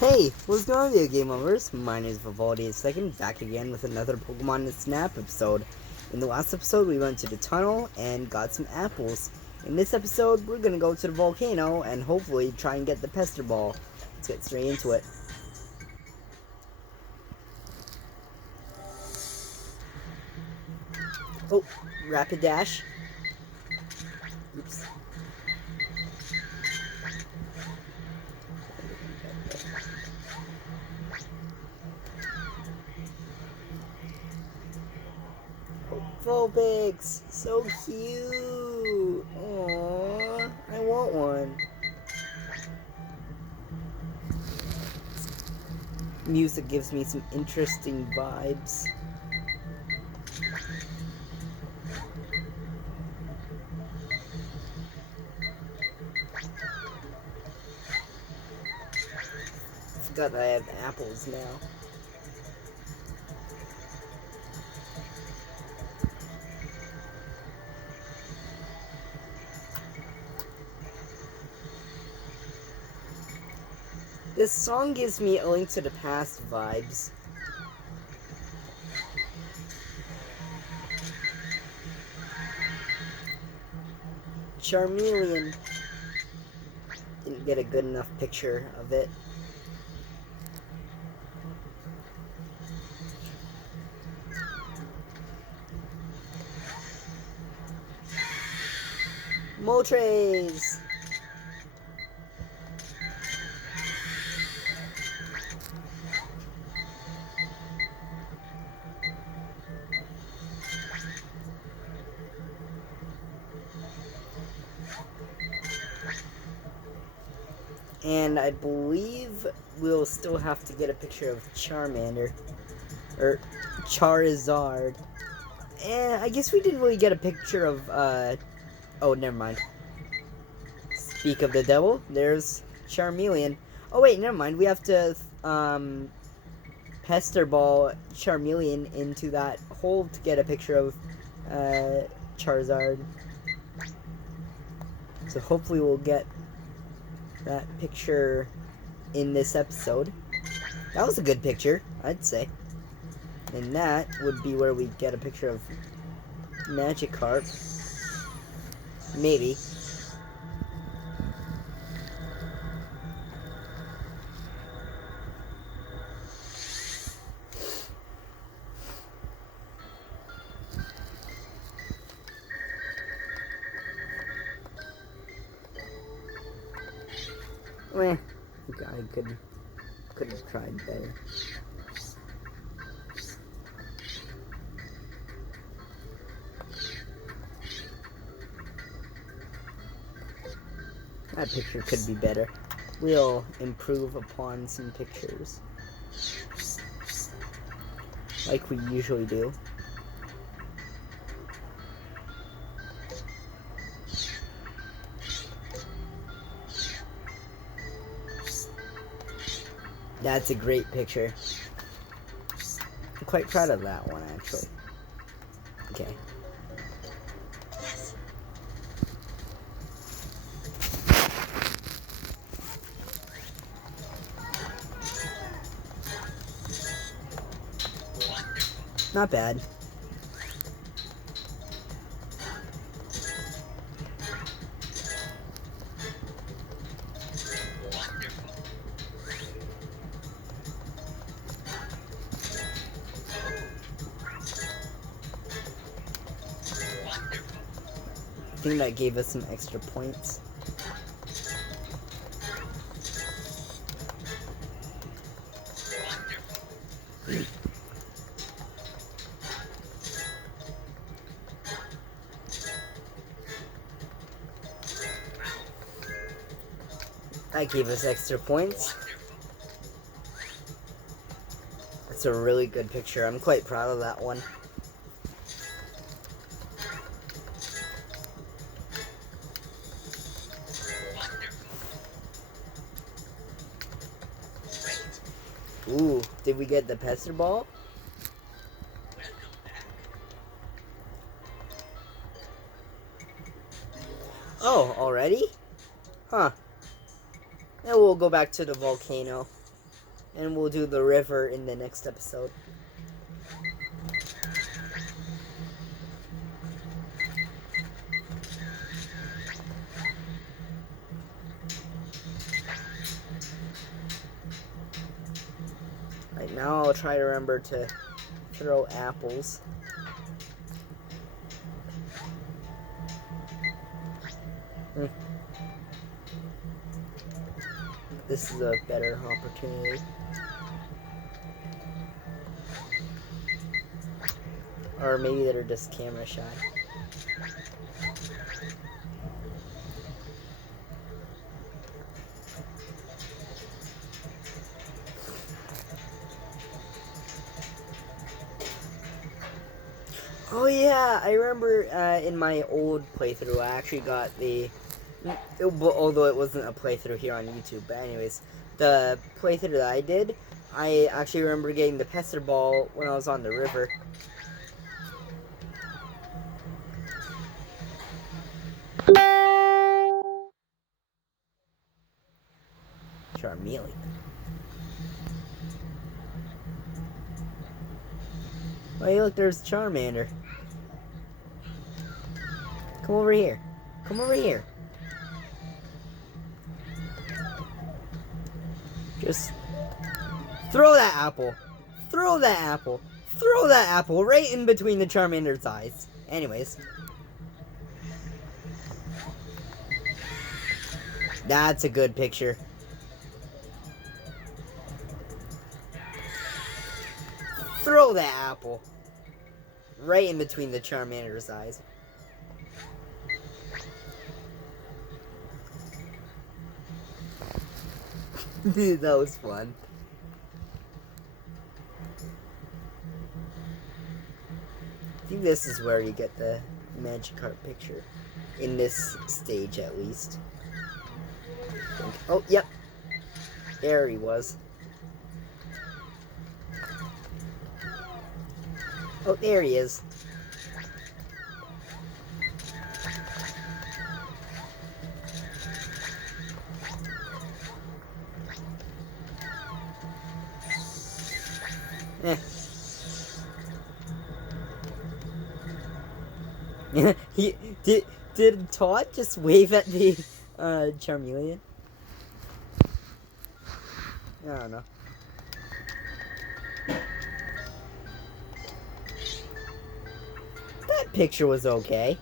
Hey, what's going on, video game lovers? My name is Vivaldi2nd, back again with another Pokemon Snap episode. In the last episode, we went to the tunnel and got some apples. In this episode, we're gonna go to the volcano and hopefully try and get the Pester Ball. Let's get straight into it. Oh, rapid dash. Oops. Vulpix! So cute! Aww, I want one. Music gives me some interesting vibes. Forgot that I have apples now. This song gives me A Link to the Past vibes. Charmeleon. Didn't get a good enough picture of it. Moltres! And I believe we'll still have to get a picture of Charmander. Or Charizard. And I guess we didn't really get a picture of, oh, never mind. Speak of the devil, there's Charmeleon. Oh wait, never mind. We have to, Pester Ball Charmeleon into that hole to get a picture of, Charizard. So hopefully we'll get that picture in this episode. That was a good picture, I'd say. And that would be where we get a picture of Magikarp. Maybe. Meh. I could have tried better. That picture could be better. We'll improve upon some pictures. Like we usually do. That's a great picture. I'm quite proud of that one, actually. Okay. Not bad. I think that gave us some extra points. That gave us extra points. That's a really good picture. I'm quite proud of that one. Ooh, did we get the Pester Ball? Oh, already? Huh. Then we'll go back to the volcano. and we'll do the river in the next episode. Right now I'll try to remember to throw apples. This is a better opportunity. Or maybe they're just camera shy. Oh yeah, I remember in my old playthrough I actually got the, although it wasn't a playthrough here on YouTube, but anyways, the playthrough that I did, I actually remember getting the pester ball when I was on the river. Charmeleon. Oh hey look, there's Charmander. Come over here. Come over here. Just throw that apple. Throw that apple. Throw that apple right in between the Charmander's eyes. Anyways. That's a good picture. Throw that apple right in between the Charmander's eyes. Dude, that was fun. I think this is where you get the Magikarp picture. In this stage, at least. Oh, yep. There he was. Oh, there he is. He did Todd just wave at the Charmeleon? I don't know. That picture was okay.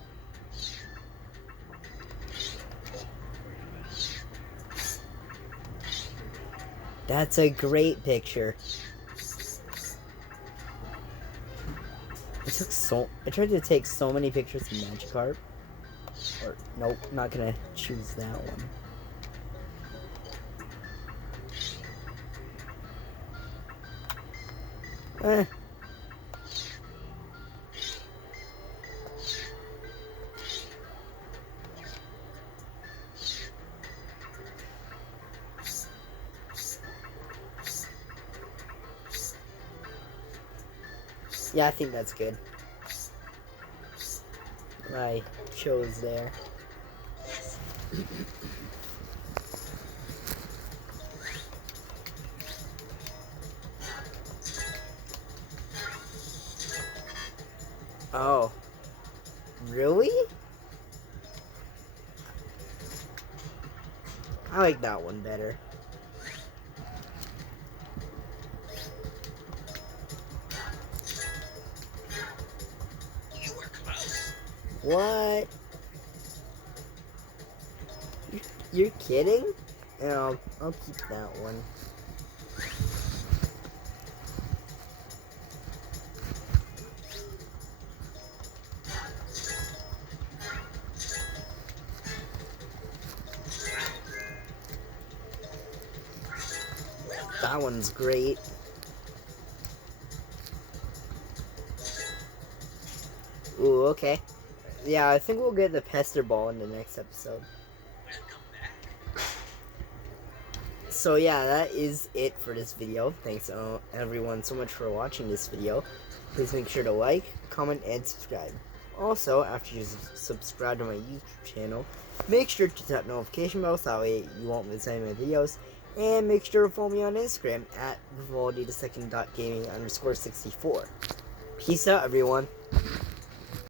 That's a great picture. I tried to take so many pictures of Magikarp. Or, nope, not gonna choose that one. Yeah, I think that's good. I chose there. Oh. Really? I like that one better. What? You're kidding? Yeah, I'll keep that one. That one's great. Ooh, okay. Yeah, I think we'll get the pester ball in the next episode. So yeah, that is it for this video. Thanks everyone so much for watching this video. Please make sure to like, comment, and subscribe. Also, after you subscribe to my YouTube channel, make sure to tap notification bell so that way you won't miss any of my videos. And make sure to follow me on Instagram at vivaldi2nd.gaming_64. Peace out, everyone.